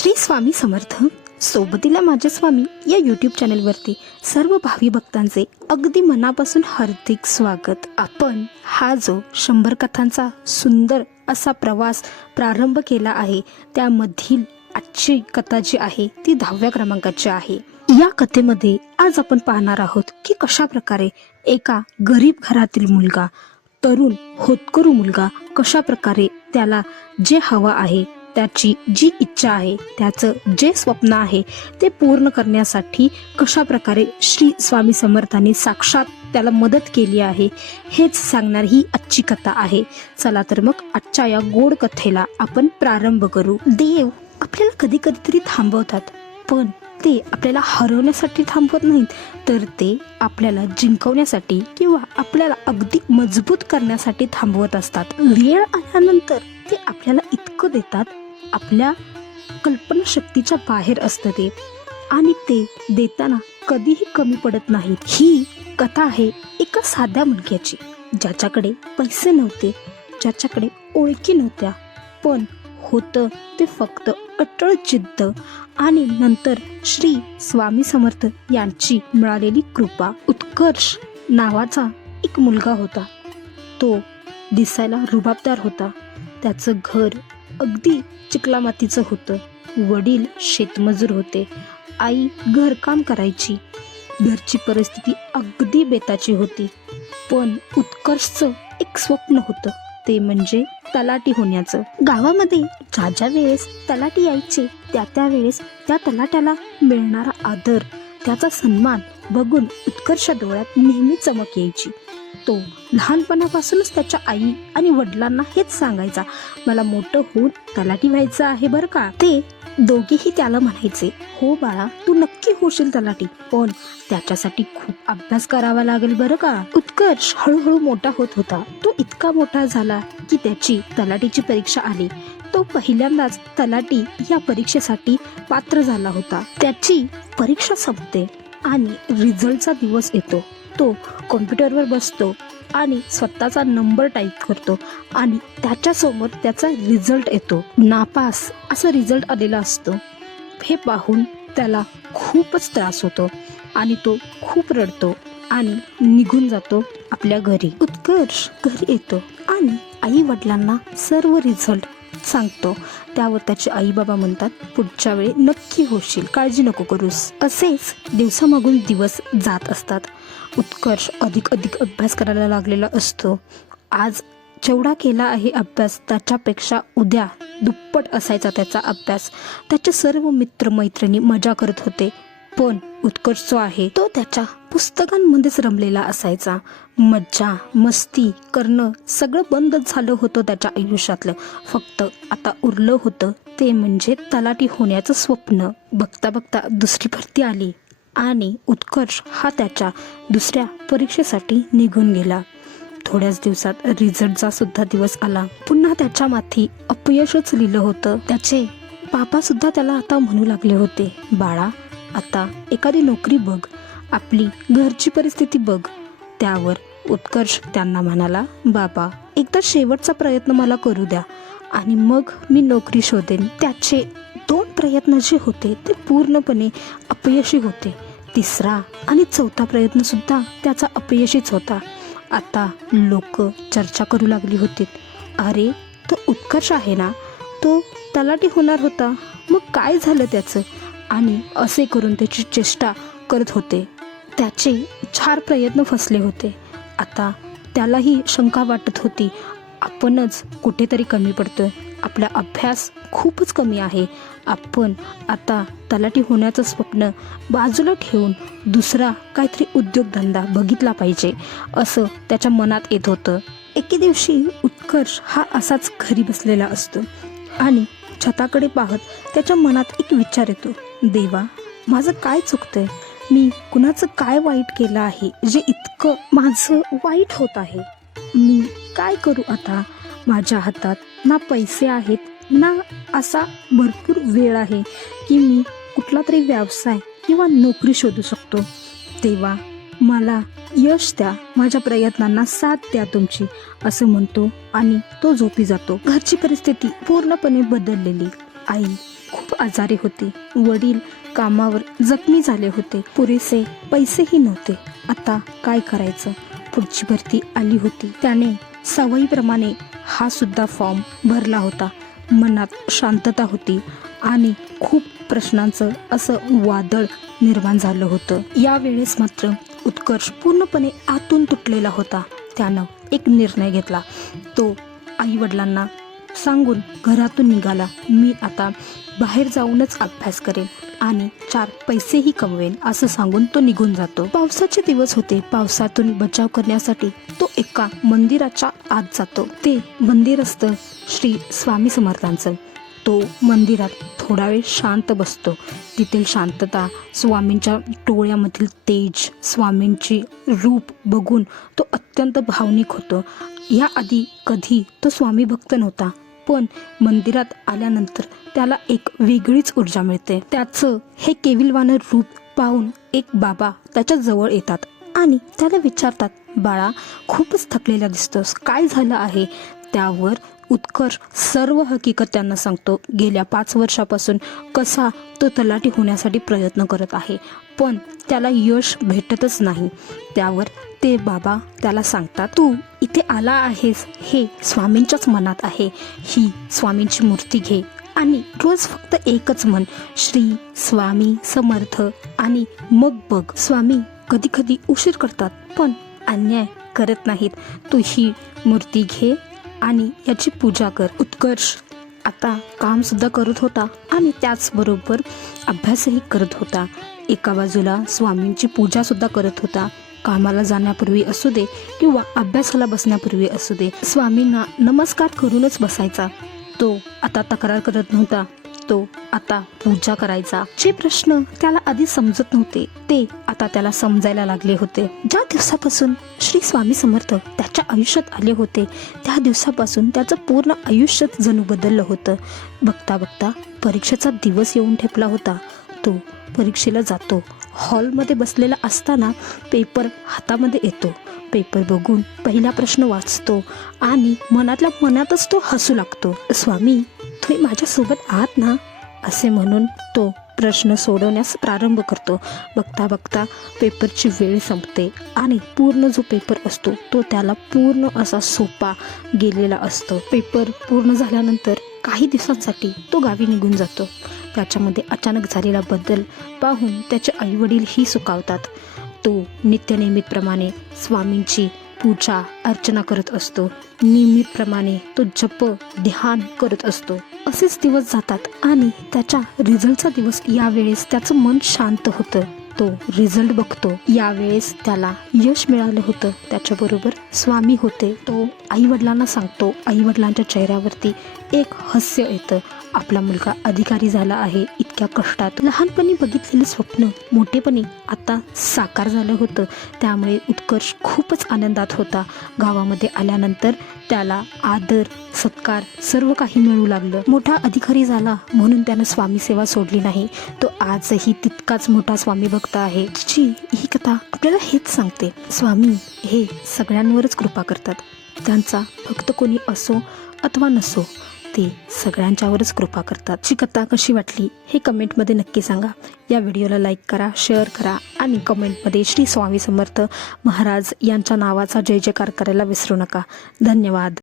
श्री स्वामी समर्थ सोबतीला माझे स्वामी या यूट्यूब चॅनलवरती सर्व भावी भक्तांचे अगदी मनापासून हार्दिक स्वागत। आपण हा जो 100 कथांचा सुंदर असा प्रवास प्रारंभ केला आहे त्यामधील आजची कथा जी आहे ती 10व्या क्रमांकाची आहे। या कथेमध्ये आज आपण पाहणार आहोत की कशा प्रकारे एका गरीब घरातील मुलगा, तरुण होतकरू मुलगा, कशा प्रकारे त्याला जे हवा आहे, त्याची जी इच्छा आहे, त्याचं जे स्वप्न आहे ते पूर्ण करण्यासाठी कशा प्रकारे श्री स्वामी समर्थांनी साक्षात त्याला मदत केली आहे हेच सांगणार ही आजची कथा आहे। चला तर मग आजच्या या गोड कथेला आपण प्रारंभ करू। देव आपल्याला कधी कधीतरी थांबवतात, पण ते आपल्याला हरवण्यासाठी थांबवत नाहीत, तर ते आपल्याला जिंकवण्यासाठी किंवा आपल्याला अगदी मजबूत करण्यासाठी थांबवत असतात। वेळ आल्यानंतर ते आपल्याला इतकं देतात, आपल्या कल्पनाशक्तीच्या बाहेर असतं ते, आणि ते देताना कधीही कमी पडत नाहीत। ही कथा आहे एका साध्या मुलग्याची, ज्याच्याकडे पैसे नव्हते, ज्याच्याकडे ओळखी नव्हत्या, पण होतं ते फक्त अटळ जिद्द आणि नंतर श्री स्वामी समर्थ यांची मिळालेली कृपा। उत्कर्ष नावाचा एक मुलगा होता। तो दिसायला रुबाबदार होता। त्याचं घर अगदी चिकलामातीचं होतं। वडील शेतमजूर होते, आई घरकाम करायची। घरची परिस्थिती अगदी बेताची होती, पण उत्कर्षचं एक स्वप्न होतं, ते म्हणजे तलाठी होण्याचं। गावामध्ये ज्या वेळेस तलाठी यायचे त्या वेळेस त्या तलाट्याला मिळणारा आदर, त्याचा सन्मान बघून उत्कर्ष डोळ्यात नेहमी चमक यायची। तो लहानपणापासूनच त्याच्या आई आणि वडिलांना हेच सांगायचा, मला मोठं होऊन तलाठी व्हायचं आहे बरं का। ते दोघेही त्याला म्हणायचे, हो बाळा, तू नक्की होशील तलाठी, पण त्याच्यासाठी खूप अभ्यास करावा लागेल बरं का। उत्कर्ष हळूहळू मोठा होत होता। तो इतका मोठा झाला की त्याची तलाठीची परीक्षा आली। तो पहिल्यांदाच तलाठी या परीक्षेसाठी पात्र झाला होता। त्याची परीक्षा संपते आणि रिझल्टचा दिवस येतो। तो कॉम्प्युटरवर बसतो आणि स्वतःचा नंबर टाईप करतो आणि त्याच्या समोर त्याचा रिझल्ट येतो। नापास असा रिझल्ट आलेला असतो। हे पाहून त्याला खूपच त्रास होतो आणि तो खूप रडतो आणि निघून जातो आपल्या घरी। उत्कर्ष घरी येतो आणि आई वडिलांना सर्व रिझल्ट सांगतो। त्यावर त्याचे आई बाबा म्हणतात, पुढच्या वेळी नक्की होशील, काळजी नको करूस। असेच दिवसामागून दिवस जात असतात। उत्कर्ष अधिक अभ्यास करायला लागलेला असतो। आज जेवढा केला आहे अभ्यास, त्याच्यापेक्षा उद्या दुप्पट असायचा त्याचा अभ्यास। त्याचे सर्व मित्रमैत्रिणी मजा करत होते, पण उत्कर्ष जो आहे तो त्याच्या पुस्तकांमध्येच रमलेला असायचा। मज्जा मस्ती करणं सगळं बंद झालं होतं त्याच्या आयुष्यातलं। फक्त आता उरलं होतं ते म्हणजे तलाठी होण्याचं स्वप्न। बघता बघता दुसरी भरती आली आणि उत्कर्ष हा त्याच्या दुसऱ्या परीक्षेसाठी निघून गेला। थोड्याच दिवसात रिझल्टचा सुद्धा दिवस आला। पुन्हा त्याच्या माथी अपयशच लिहिलं होतं। त्याचे बाबा सुद्धा त्याला आता म्हणू लागले होते, बाळा, आता एखादी नोकरी बघ, आपली घरची परिस्थिती बघ। त्यावर उत्कर्ष त्यांना म्हणाला, बाबा, एकदा शेवटचा प्रयत्न मला करू द्या आणि मग मी नोकरी शोधेन। त्याचे 2 प्रयत्न जे होते ते पूर्णपणे अपयशी होते। तिसरा आणि चौथा प्रयत्न सुद्धा त्याचा अपयशीच होता। आता लोक चर्चा करू लागली होती, अरे, तो उत्कर्ष आहे ना, तो तलाठी होणार होता, मग काय झालं त्याचं? आणि असे करून त्याची चेष्टा करत होते। त्याचे 4 प्रयत्न फसले होते। आता त्यालाही शंका वाटत होती, आपणच कुठेतरी कमी पडतोय, आपला अभ्यास खूपच कमी आहे, आपण आता तलाठी होण्याचं स्वप्न बाजूला ठेवून दुसरा काहीतरी उद्योगधंदा बघितला पाहिजे, असं त्याच्या मनात येत होतं। एके दिवशी उत्कर्ष हा असाच घरी बसलेला असतो आणि छताकडे पाहत त्याच्या मनात एक विचार येतो, देवा, माझं काय चुकतंय? मी कुणाचं काय वाईट केलं आहे जे इतकं माझं वाईट होत आहे? मी काय करू आता? माझ्या हातात ना पैसे आहेत, ना असा भरपूर वेळ आहे की मी कुठला तरी व्यवसाय किंवा नोकरी शोधू शकतो। देवा, मला यश द्या, माझ्या प्रयत्नांना साथ द्या तुमची, असं म्हणतो आणि तो झोपी जातो। घरची परिस्थिती पूर्णपणे बदललेली। आई खूप खूप आजारी होती. वडील कामावर जखमी झाले होते. पुरेसे पैसेही नव्हते. आता काय करायचं? पुढची भरती आली होती. त्याने सवयीप्रमाणे हा सुद्धा फॉर्म भरला होता. मनात शांतता होती आणि खूप प्रश्नांचं असं वादळ निर्माण झालं होतं. यावेळेस मात्र उत्कर्ष पूर्णपणे आतून तुटलेला होता. त्यानं एक निर्णय घेतला. तो आई वडिलांना सांगून घरातून निघाला. मी आता बाहेर जाऊनच अभ्यास करेन आणि 4 पैसेही कमवेन असं सांगून तो निघून जातो. पावसाचे दिवस होते. पावसातून बचाव करण्यासाठी तो एका मंदिराच्या आत जातो. ते मंदिर असतं श्री स्वामी समर्थांचं. तो मंदिरात थोडा वेळ शांत बसतो. तेथील शांतता, स्वामींच्या डोळ्यामधील तेज, स्वामींची रूप बघून तो अत्यंत भावनिक होतो. याआधी कधी तो स्वामी भक्त नव्हता, पण मंदिरात आल्यानंतर त्याला एक वेगळीच ऊर्जा मिळते. त्याचं हे केविलवाणं रूप पाहून एक बाबा त्याच्या जवळ येतात आणि त्याला विचारतात, बाळा, खूपच थकलेला दिसतोस, काय झालं आहे? त्यावर उत्कर्ष सर्व हकीकत त्यांना सांगतो. गेल्या 5 वर्षापासून कसा तो तलाठी होण्यासाठी प्रयत्न करत आहे, पण त्याला यश भेटतच नाही. त्यावर ते बाबा त्याला सांगतात, तू इथे आला आहेस हे स्वामींच्याच मनात आहे. ही स्वामींची मूर्ती घे आणि रोज फक्त एकच म्हण, श्री स्वामी समर्थ, आणि मग बघ, स्वामी कधी कधी उशीर करतात पण अन्याय करत नाहीत. तू ही मूर्ती घे आणि याची पूजा कर. उत्कर्ष आता काम सुद्धा करत होता आणि त्याचबरोबर अभ्यासही करत होता. एका बाजूला स्वामींची पूजा सुद्धा करत होता. कामाला जाण्यापूर्वी असू दे किंवा अभ्यासाला बसण्यापूर्वी असू दे, स्वामींना नमस्कार करूनच बसायचा. तो आता तक्रार करत नव्हता, तो आता पूजा करायचा. जे प्रश्न त्याला आधी समजत नव्हते ते आता त्याला समजायला लागले होते. ज्या दिवसापासून श्री स्वामी समर्थ त्याच्या आयुष्यात आले होते त्या दिवसापासून त्याचं पूर्ण आयुष्यच जणू बदललं होतं. बघता बघता परीक्षेचा दिवस येऊन ठेपला होता. तो परीक्षेला जातो. हॉलमध्ये बसलेला असताना पेपर हातामध्ये येतो. पेपर बघून पहिला प्रश्न वाचतो आणि मनातल्या मनातच तो हसू लागतो. स्वामी, तुम्ही माझ्यासोबत आहात ना, असे म्हणून तो प्रश्न सोडवण्यास प्रारंभ करतो. बघता बघता पेपरची वेळ संपते आणि पूर्ण जो पेपर असतो तो त्याला पूर्ण असा सोपा गेलेला असतो. पेपर पूर्ण झाल्यानंतर काही दिवसांसाठी तो गावी निघून जातो. त्याच्यामध्ये अचानक झालेला बदल पाहून त्याचे आईवडीलही सुखावतात. तो नित्यनियमितप्रमाणे स्वामींची पूजा अर्चना करत असतो. नियमितप्रमाणे तो जप ध्यान करत असतो. असेच दिवस जातात आणि त्याच्या रिझल्टचा दिवस यावेळेस त्याचं मन शांत होतं. तो रिझल्ट बघतो. यावेळेस त्याला यश मिळालं होतं. त्याच्याबरोबर स्वामी होते. तो आईवडिलांना सांगतो. आईवडिलांच्या चेहऱ्यावरती एक हास्य येतं. आपला मुलगा अधिकारी झाला आहे. इतक्या कष्टात लहानपणी बघितलेलं स्वप्न मोठेपणी आता साकार झालं होतं. त्यामुळे उत्कर्ष खूपच आनंदात होता. गावामध्ये आल्यानंतर त्याला आदर सत्कार सर्व काही मिळू लागलं. मोठा अधिकारी झाला म्हणून त्यानं स्वामी सेवा सोडली नाही. तो आजही तितकाच मोठा स्वामी भक्त आहे. जी ही कथा आपल्याला हेच सांगते, स्वामी हे सगळ्यांवरच कृपा करतात. त्यांचा भक्त कोणी असो अथवा नसो, ते सगळ्यांच्यावरच कृपा करतात. ही कथा कशी वाटली हे कमेंटमध्ये नक्की सांगा. या व्हिडिओला लाईक करा, शेअर करा आणि कमेंटमध्ये श्री स्वामी समर्थ महाराज यांच्या नावाचा जय जयकार करायला विसरू नका. धन्यवाद.